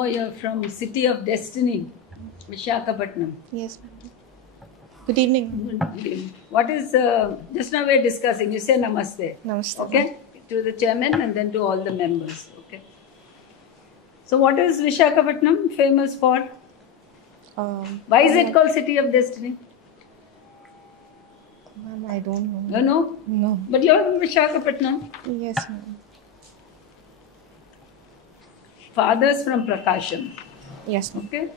Oh, you're from City of Destiny, Visakhapatnam. Yes, ma'am. Good evening. Good evening. What is, just now we're discussing, you say namaste. Namaste. Okay? To the chairman and then to all the members. Okay. So what is Visakhapatnam famous for? Why is it called City of Destiny? Ma'am, I don't know. You know? No. But you're from Visakhapatnam. Yes, ma'am. Father's from Prakasham. Yes, ma'am. Okay?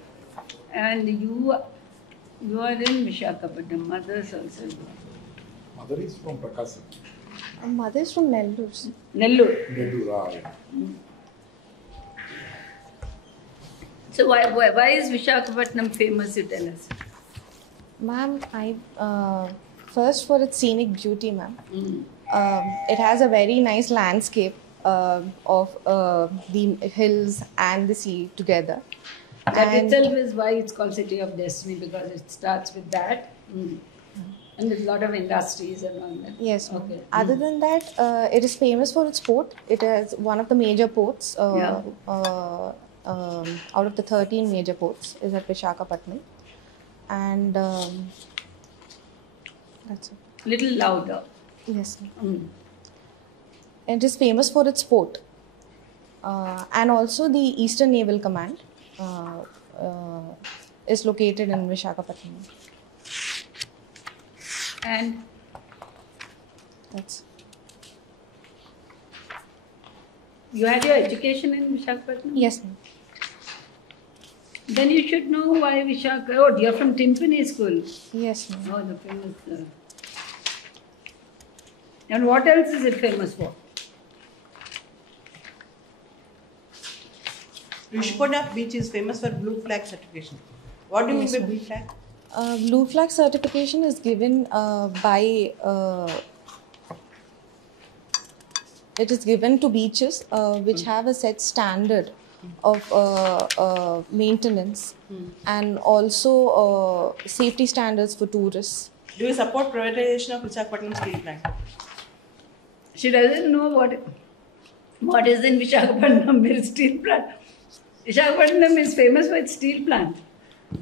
And you are in Visakhapatnam. Mother's also. Mother is from Prakasam. Mother is from Nellore. Nellore. Nellore. So why is Visakhapatnam famous, you tell us? Ma'am, first for its scenic beauty, ma'am. It has a very nice landscape of the hills and the sea together. That itself is why it's called City of Destiny, because it starts with that. And there's a lot of industries and all that. Yes. Okay. Other than that, it is famous for its port. It is one of the major ports. Out of the 13 major ports is at Visakhapatnam. And that's it. Little louder. Yes. It is famous for its port. And also the Eastern Naval Command is located in Visakhapatnam. And that's. You had your education in Visakhapatnam? Yes, ma'am. Then you should know why Visakhapatnam. Oh, you're from Timpani School. Yes, ma'am. Oh, the famous. And what else is it famous for? Rishikoda beach is famous for blue flag certification. What do you mean by blue flag? Blue flag certification is given it is given to beaches which have a set standard of maintenance and also safety standards for tourists. Do you support privatization of Visakhapatnam steel plant? She doesn't know what is in Visakhapatnam steel plant. Visakhapatnam is famous for its steel plant.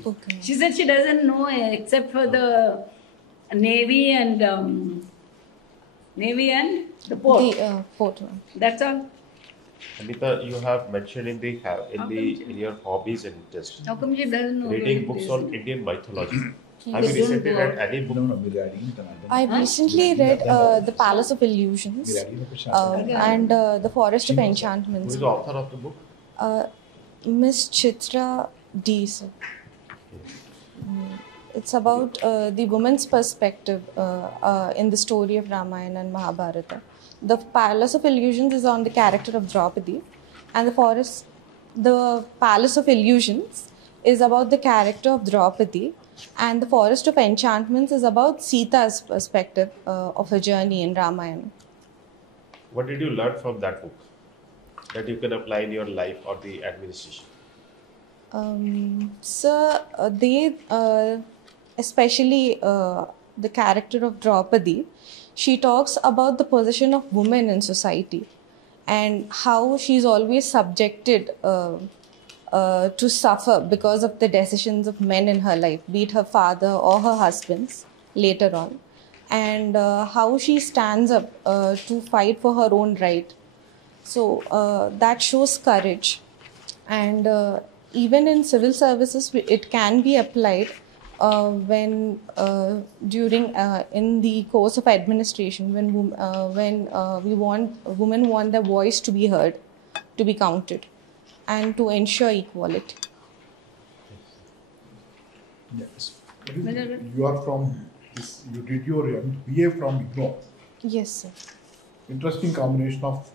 Okay. She said she doesn't know except for the Navy and the port. The port. That's all. Hanitha, you have mentioned in your hobbies and interests. How come she doesn't know? Reading books on Indian mythology. Have you recently read any book? I recently read The Palace of Illusions and The Forest of Enchantments. Who is the author of the book? Miss Chitra D. It's about the woman's perspective in the story of Ramayana and Mahabharata. The Palace of Illusions is on the character of Draupadi, and the Palace of Illusions is about the character of Draupadi, and the Forest of Enchantments is about Sita's perspective of her journey in Ramayana. What did you learn from that book that you can apply in your life or the administration? Especially the character of Draupadi, she talks about the position of women in society and how she's always subjected to suffer because of the decisions of men in her life, be it her father or her husband's later on, and how she stands up to fight for her own right. So that shows courage, and even in civil services, it can be applied when during in the course of administration, when women want their voice to be heard, to be counted, and to ensure equality. Yes. You are from this. You did your BA from IGNOU. Yes, sir. Interesting combination of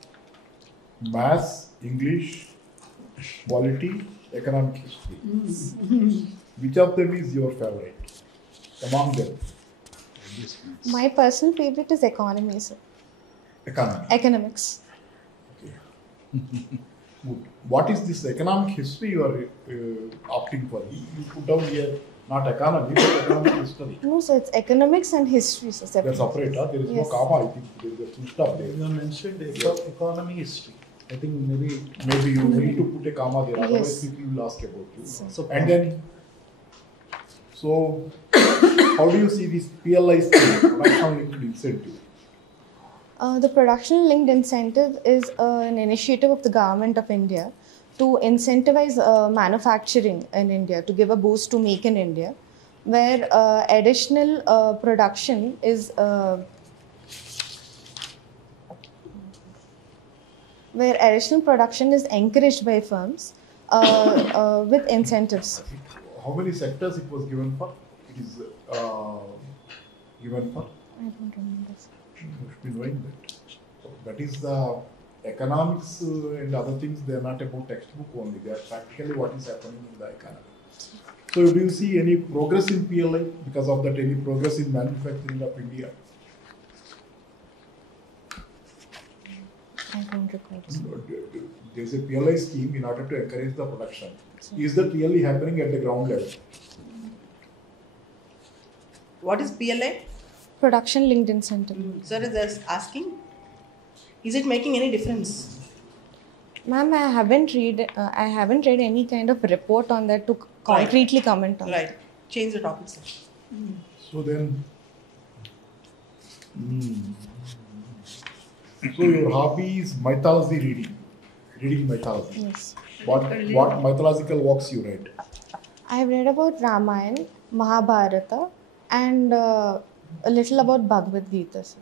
maths, English, polity, economic history. Which of them is your favorite among them? My personal favorite is economy, sir. Economics. Okay. Good. What is this economic history you are opting for? You put down here not economy, but economic history. No, sir, it's economics and history, sir. They're separate, huh? There is no comma, I think. There is a full stop there. You mentioned economy history. I think maybe you need to put a comma there, otherwise Yes. people will ask about you. So, And then, so how do you see this PLI scheme, production linked incentive? The production linked incentive is an initiative of the government of India to incentivize manufacturing in India, to give a boost to Make in India, where additional production is encouraged by firms with incentives. How many sectors it was given for? It is given for? I don't remember. You should be knowing that. So that is the economics and other things, they are not about textbook only, they are practically what is happening in the economy. So do you see any progress in PLI because of that, any progress in manufacturing of India? I don't recall. There is a PLI scheme in order to encourage the production. Is that really happening at the ground level? what is PLI? Production linked incentive. Sir is just asking, is it making any difference? Ma'am, I haven't read any kind of report on that to concretely comment on. Right. Change the topic, sir. So then, so your hobby is mythology reading mythology. Yes. What mythological works you read? I have read about Ramayana, Mahabharata, and a little about Bhagavad Gita. Sir.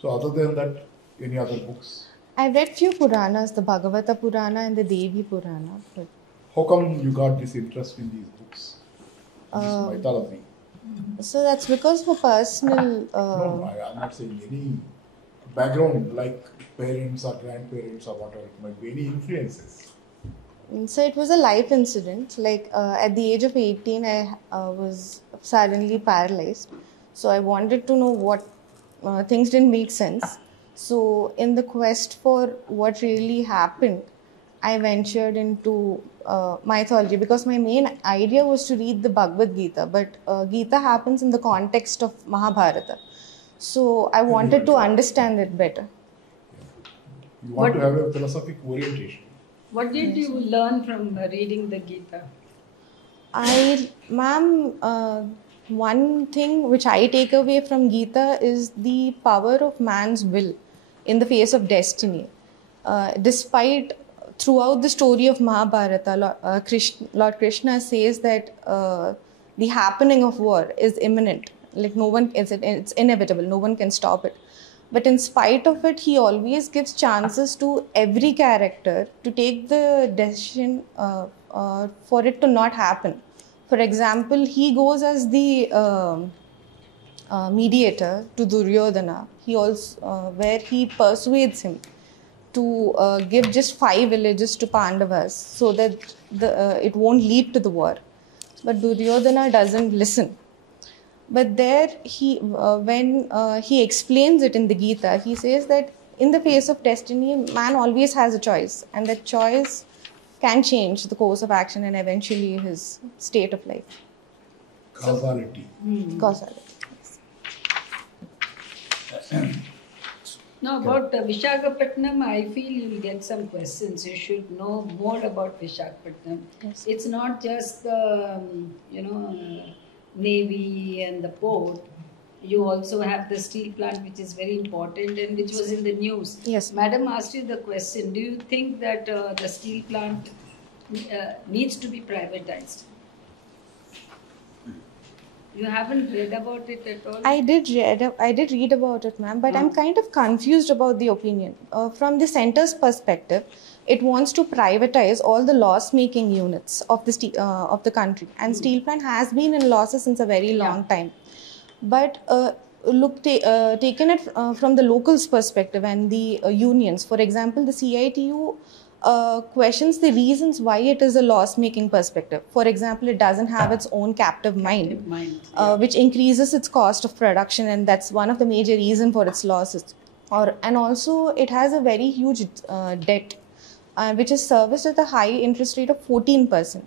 So other than that, any other books? I've read few Puranas, the Bhagavata Purana and the Devi Purana. But, How come you got this interest in these books? This mythology? so that's because of personal. No, I'm not saying any background like parents or grandparents or whatever. It might be any influences. So it was a life incident. Like at the age of 18, I was suddenly paralyzed. So I wanted to know what things didn't make sense. So in the quest for what really happened, I ventured into mythology because my main idea was to read the Bhagavad Gita. But Gita happens in the context of Mahabharata. So I wanted to understand it better. You want to have a philosophic orientation. What did you learn from reading the Gita? One thing which I take away from Gita is the power of man's will in the face of destiny. Despite throughout the story of Mahabharata, Lord Krishna says that the happening of war is imminent. Like it's inevitable. No one can stop it. But in spite of it, he always gives chances to every character to take the decision for it to not happen. For example, he goes as the mediator to Duryodhana. He also, where he persuades him to give just 5 villages to Pandavas so that it won't lead to the war. But Duryodhana doesn't listen. But there, when he explains it in the Gita, he says that in the face of destiny, man always has a choice, and that choice can change the course of action and eventually his state of life. Causality. Causality. Now about Visakhapatnam, I feel you will get some questions. You should know more about Visakhapatnam. Yes. It's not just the Navy and the port. You also have the steel plant, which is very important and which was in the news. Yes. Madam asked you the question, do you think that the steel plant needs to be privatized? You haven't read about it at all? I did read about it, ma'am, but I'm kind of confused about the opinion. From the center's perspective, it wants to privatize all the loss-making units of the country, and steel plant has been in losses since a very long time. But taken it from the locals' perspective and the unions, for example, the CITU questions the reasons why it is a loss-making perspective. For example, it doesn't have its own captive mine, which increases its cost of production, and that's one of the major reasons for its losses. And also, it has a very huge debt, which is serviced at a high interest rate of 14%.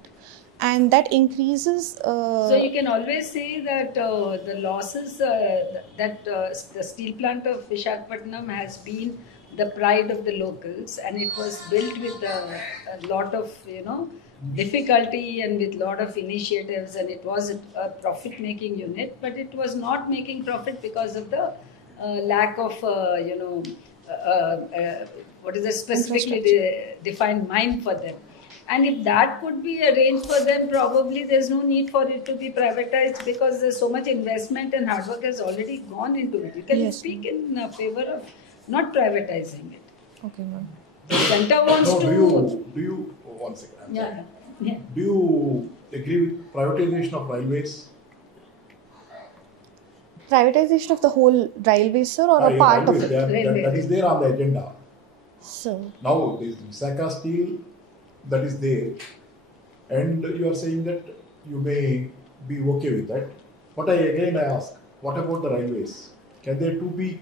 And that increases... so you can always say that the losses that the steel plant of Visakhapatnam has been the pride of the locals, and it was built with a lot of, difficulty and with lot of initiatives, and it was a profit-making unit, but it was not making profit because of the lack of, what is a specifically defined mine for them. And if that could be arranged for them, probably there's no need for it to be privatized, because there's so much investment and hard work has already gone into it. You can speak in favor of not privatizing it. Okay, ma'am. The center wants No, to... do you, one second. I'm sorry. Yeah. Do you agree with privatization of railways? Privatization of the whole railways, sir, or a part of it? That is there on the agenda. So, Now, this Visakha Steel, that is there, and you are saying that you may be okay with that. But I ask, what about the railways? Can they too be?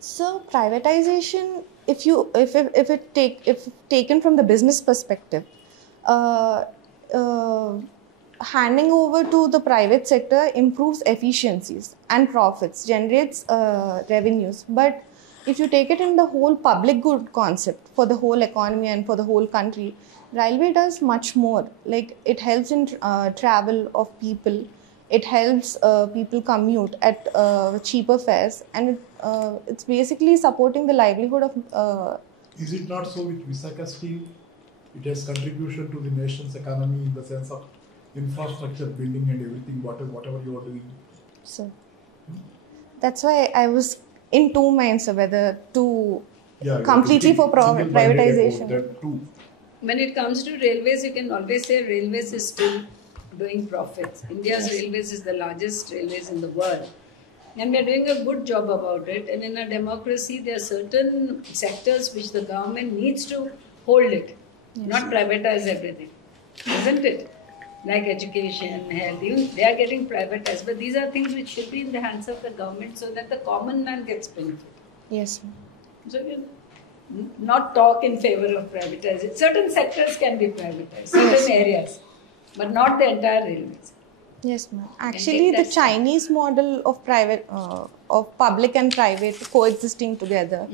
so privatization, if taken from the business perspective, handing over to the private sector improves efficiencies and profits, generates revenues. But if you take it in the whole public good concept for the whole economy and for the whole country, railway does much more. Like, it helps in travel of people. It helps people commute at cheaper fares, and it's basically supporting the livelihood of. Is it not so with Visakha Steel? It has contribution to the nation's economy in the sense of infrastructure building and everything, whatever you are doing. So that's why I was in two minds of whether to completely for privatization. That too. When it comes to railways, you can always say railways is still doing profits. India's railways is the largest railways in the world. And we are doing a good job about it. And in a democracy, there are certain sectors which the government needs to hold it, not privatize everything. Isn't it? Like education, health, even they are getting privatized. But these are things which should be in the hands of the government so that the common man gets benefit. Yes. So you not talk in favor of privatizing. Certain sectors can be privatized, certain areas, but not the entire railways. Yes, ma'am. Actually, the Chinese model of of public and private coexisting together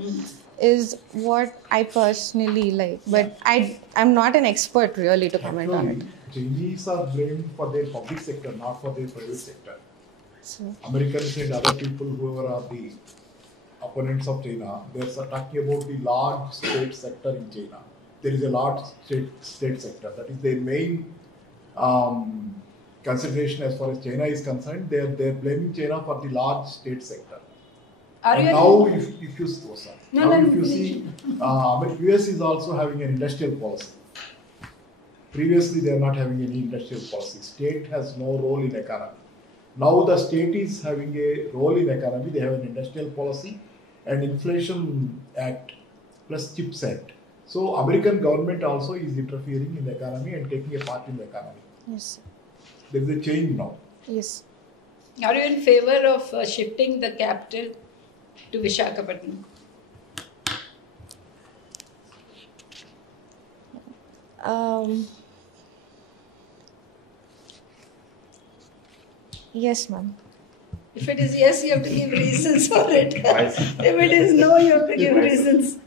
is what I personally like. But I'm not an expert really to comment on it. Chinese are blamed for their public sector, not for their private sector. So, Americans and other people, whoever are the opponents of China, they are talking about the large state sector in China. There is a large state sector. That is their main consideration as far as China is concerned. They are blaming China for the large state sector. And now, if you see, US is also having an industrial policy. Previously, they are not having any industrial policy. State has no role in economy. Now the state is having a role in economy. They have an industrial policy and Inflation Act plus CHIPS Act. So American government also is interfering in the economy and taking a part in the economy. yes. There is a change now. Yes. Are you in favor of shifting the capital to Visakhapatnam? Yes, ma'am. If it is yes, you have to give reasons for it. If it is no, you have to give reasons.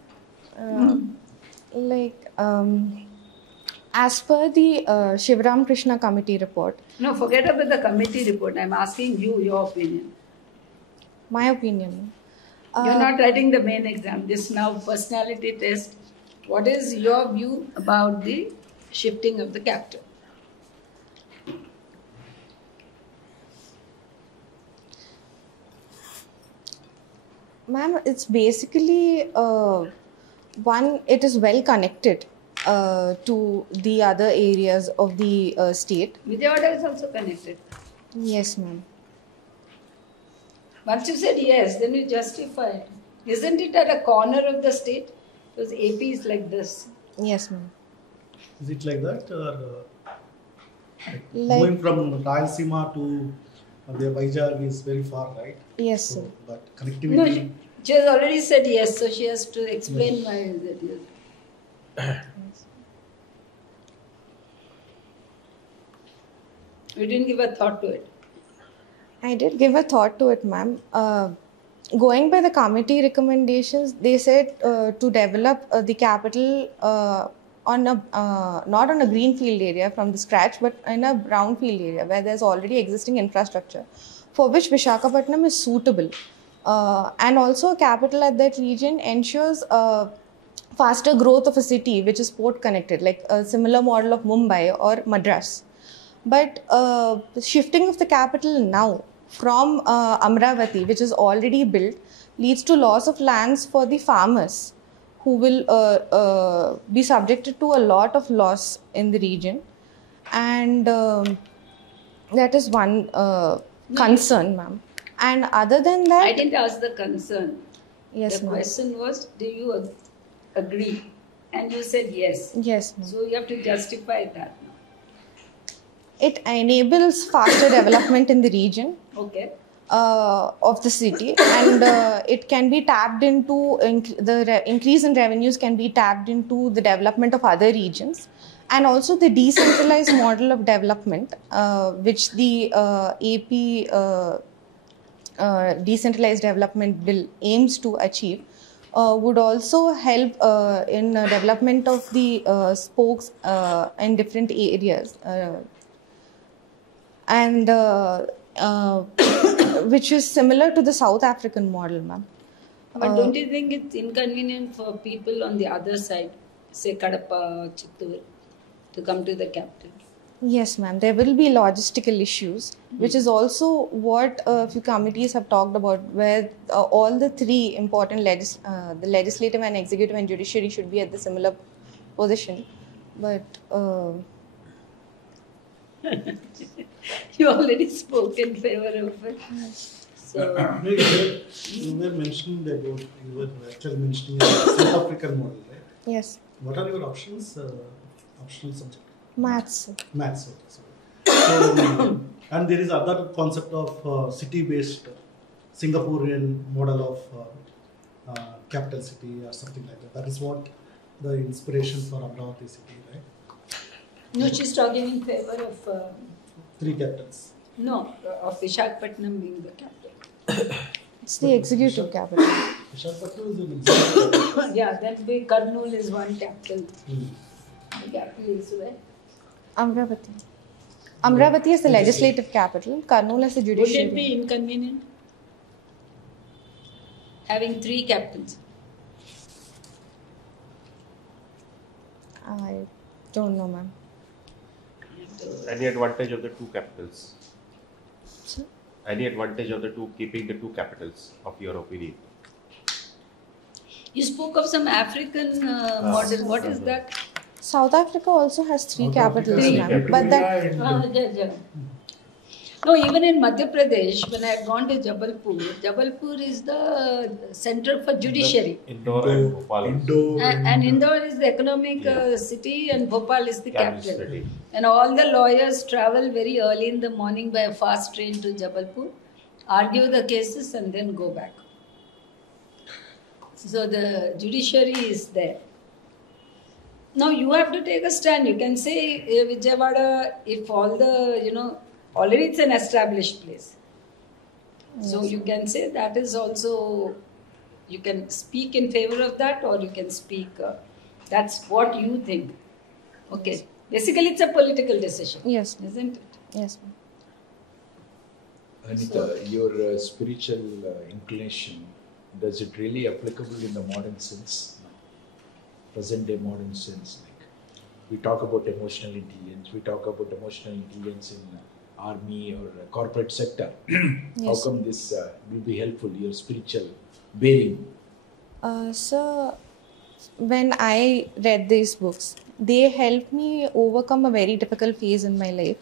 As per the Shivram Krishna committee report, No, forget about the committee report. I'm asking you your opinion. my opinion. You're not writing the main exam. This now personality test. What is your view about the shifting of the capital? Ma'am, it's basically it is well connected to the other areas of the state. Vijayawada is also connected. Yes, ma'am. Once you said yes, then you justify it. Isn't it at a corner of the state? Because AP is like this. Yes, ma'am. Is it like that, or Like- going from Rayalaseema to the Vizag is very far, right? Yes, So, sir. but No, connectivity. she has already said yes, so she has to explain why is it yes. We didn't give a thought to it. I did give a thought to it, ma'am. going by the committee recommendations, they said to develop the capital on a not on a greenfield area from the scratch, but in a brownfield area where there's already existing infrastructure, for which Visakhapatnam is suitable. And also a capital at that region ensures faster growth of a city which is port connected, like a similar model of Mumbai or Madras. But shifting of the capital now from Amravati, which is already built, leads to loss of lands for the farmers, who will be subjected to a lot of loss in the region. And that is one concern, ma'am. And other than that... I didn't ask the concern. Yes, the ma'am. question was, do you agree? And you said yes. Yes, ma'am. So you have to justify that now. It enables faster development in the region. Okay. Of the city, and it can be tapped into, increase in revenues can be tapped into the development of other regions, and also the decentralized model of development, which the AP Decentralized Development Bill aims to achieve, would also help in development of the spokes in different areas, and which is similar to the South African model, ma'am. But don't you think it's inconvenient for people on the other side, say Kadapa, Chittoor, to come to the capital? Yes, ma'am. There will be logistical issues, which is also what a few committees have talked about, where all the three important the legislative and executive and judiciary should be at the similar position. But you already spoke in favor of it. So You were mentioning about, you were actually mentioning the South African model, right? yes, What are your options? Optional subject? maths. Maths. Okay, so, and there is other concept of city-based Singaporean model of capital city or something like that. That is what the inspiration for Amravati city, right? no, she's talking in favor of 3 capitals. of Visakhapatnam being the capital. It's the executive capital. Visakhapatnam is an executive capital. Yeah, then big Kurnool is one capital. Hmm. The capital is where? Amravati. Amravati is the legislative capital. Kurnool is the Would judiciary. it be inconvenient having 3 capitals? I don't know, ma'am. Any advantage of the 2 capitals? Sir? Any advantage of the 2, keeping the 2 capitals, of your opinion? You spoke of some African model. What is that? South Africa also has 3 South capitals, Africa, ma'am. Pretoria But that and- Yeah. No, even in Madhya Pradesh, when I had gone to Jabalpur is the center for judiciary. Indore and Bhopal. And Indore is the economic city, and Bhopal is the Capital capital. city. And all the lawyers travel very early in the morning by a fast train to Jabalpur, argue the cases, and then go back. So the judiciary is there. Now you have to take a stand. You can say Vijayawada, if all the, already it's an established place. So you can say that is also, you can speak in favor of that, or you can speak, that's what you think. Okay. Basically, it's a political decision. yes, Isn't it? yes, ma'am. Hanitha, your spiritual inclination, does it really applicable in the modern sense? Present day modern sense? Like we talk about emotional intelligence, we talk about emotional intelligence in army or corporate sector. How Yes. come this will be helpful, your spiritual bearing? So, when I read these books, they helped me overcome a very difficult phase in my life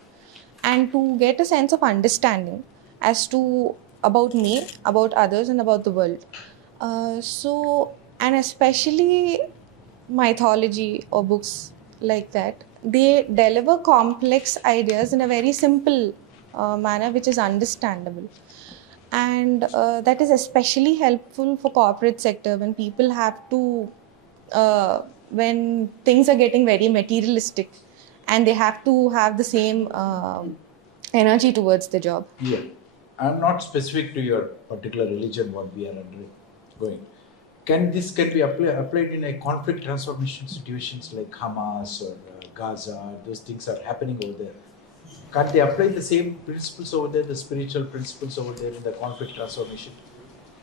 and to get a sense of understanding as to about me, about others, and about the world. And especially mythology or books like that, they deliver complex ideas in a very simple manner which is understandable. And that is especially helpful for corporate sector when people have to, when things are getting very materialistic and they have to have the same energy towards the job. Yeah. and not specific to your particular religion, what we are undergoing. Can be applied in a conflict transformation situations like Hamas or Gaza? Those things are happening over there. Can't they apply the same principles over there, the spiritual principles over there in the conflict transformation?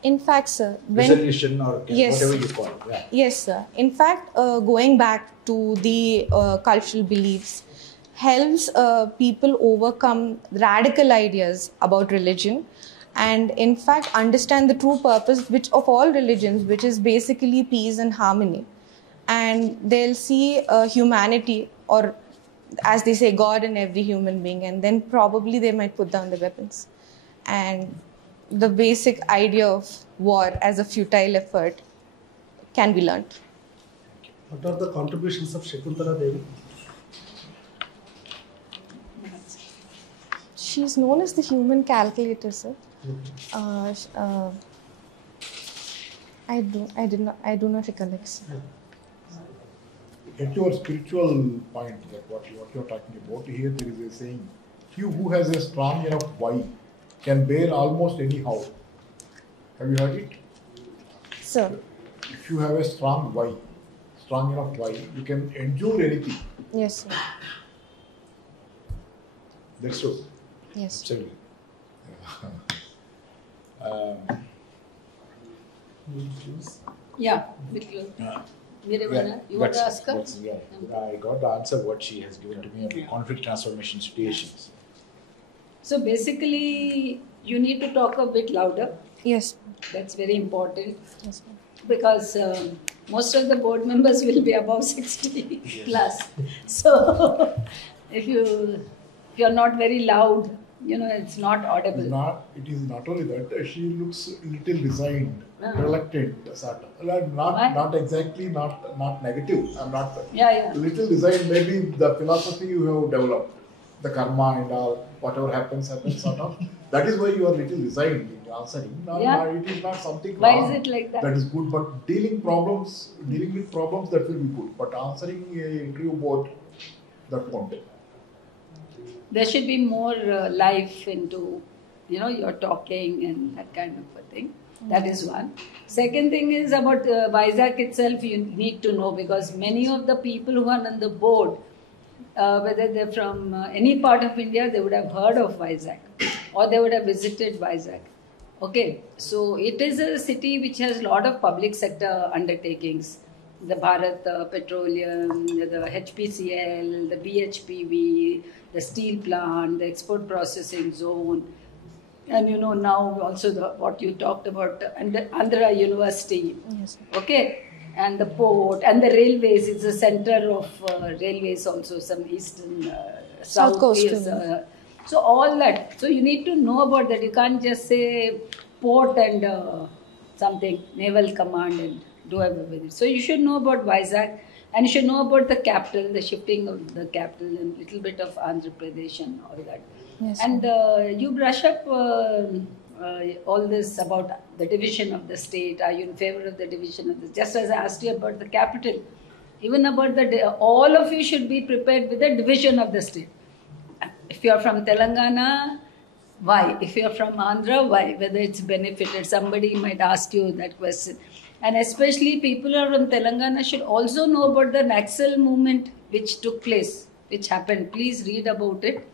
In fact, sir, Resolution or Yes. whatever you call it. Yeah. Yes, sir. In fact, going back to the cultural beliefs helps people overcome radical ideas about religion, and in fact understand the true purpose of all religions, which is basically peace and harmony. And they'll see humanity, or as they say, God in every human being, and then probably they might put down the weapons. And the basic idea of war as a futile effort can be learnt. What are the contributions of Shakuntala Devi? She's known as the human calculator, sir. I do not recollect, sir. At your spiritual point, like what you're talking about, here there is a saying, he who has a strong enough why can bear almost anyhow. Have you heard it? Sir, If you have a strong enough why, you can endure anything. yes, sir. That's true. Yes. Absolutely. Yeah, with you. Nirvana, you want to ask her? I got the answer what she has given to me on conflict transformation situations. So basically, you need to talk a bit louder. Yes. That's very important Yes, ma'am. because most of the board members will be above 60 plus. So if you're not very loud, it's not audible. It is not only that, she looks little resigned, reluctant, sort of. Not exactly, not negative. I'm not. Yeah. Little resigned, maybe the philosophy you have developed, the karma and all, whatever happens, sort of. That is why you are little resigned in answering. It is not something Why wrong. is it like that? That is good, but dealing with problems, that will be good. But answering a interview board, that won't. There should be more life into, your talking and that kind of a thing. That is one. Second thing is about Vizag itself, you need to know, because many of the people who are on the board, whether they're from any part of India, they would have heard of Vizag or they would have visited Vizag. Okay, so it is a city which has a lot of public sector undertakings. The Bharat Petroleum, the HPCL, the BHPV, the steel plant, the export processing zone, and now also what you talked about, and the Andhra University, Yes. okay, and the port and the railways. It's the center of railways also, some eastern, South Coast. So all that. So you need to know about that. You can't just say port and something, naval command and do away with it. So you should know about Vizag, and you should know about the capital, the shifting of the capital, and little bit of Andhra Pradesh and all that. Yes. And you brush up all this about the division of the state. Are you in favor of the division of the? Just as I asked you about the capital, even about all of you should be prepared with the division of the state. If you are from Telangana, why? If you are from Andhra, why? Whether it's benefited. Somebody might ask you that question. And especially people who are from Telangana should also know about the Naxal movement which took place, which happened. Please read about it.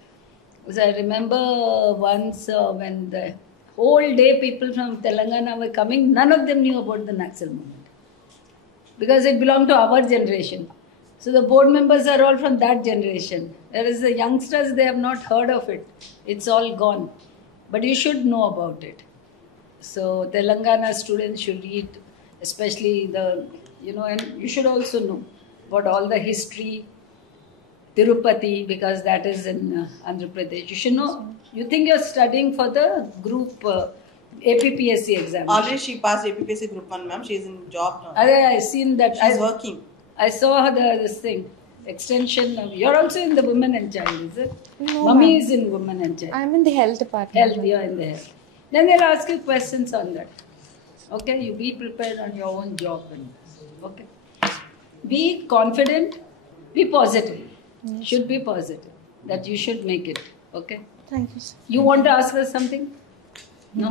Because I remember once when the whole day people from Telangana were coming, none of them knew about the Naxal movement. Because it belonged to our generation. So the board members are all from that generation. Whereas the youngsters, they have not heard of it. It's all gone. But you should know about it. So Telangana students should read, especially and you should also know about all the history, Tirupati, because that is in Andhra Pradesh. You should know. You think you're studying for the group APPSC exam. Already she passed APPSC Group 1, ma'am. She is in job now. I've seen that. She's working. I saw this thing, extension of, you're also in the women and child, is it? No, Mummy ma'am. is in women and child. I'm in the health department. Health, you're in the health. Then they'll ask you questions on that. Okay, you be prepared on your own job. Okay. Be confident, be positive. Yes. Should be positive, that you should make it. Okay. Thank you, sir. You want to ask us something? No.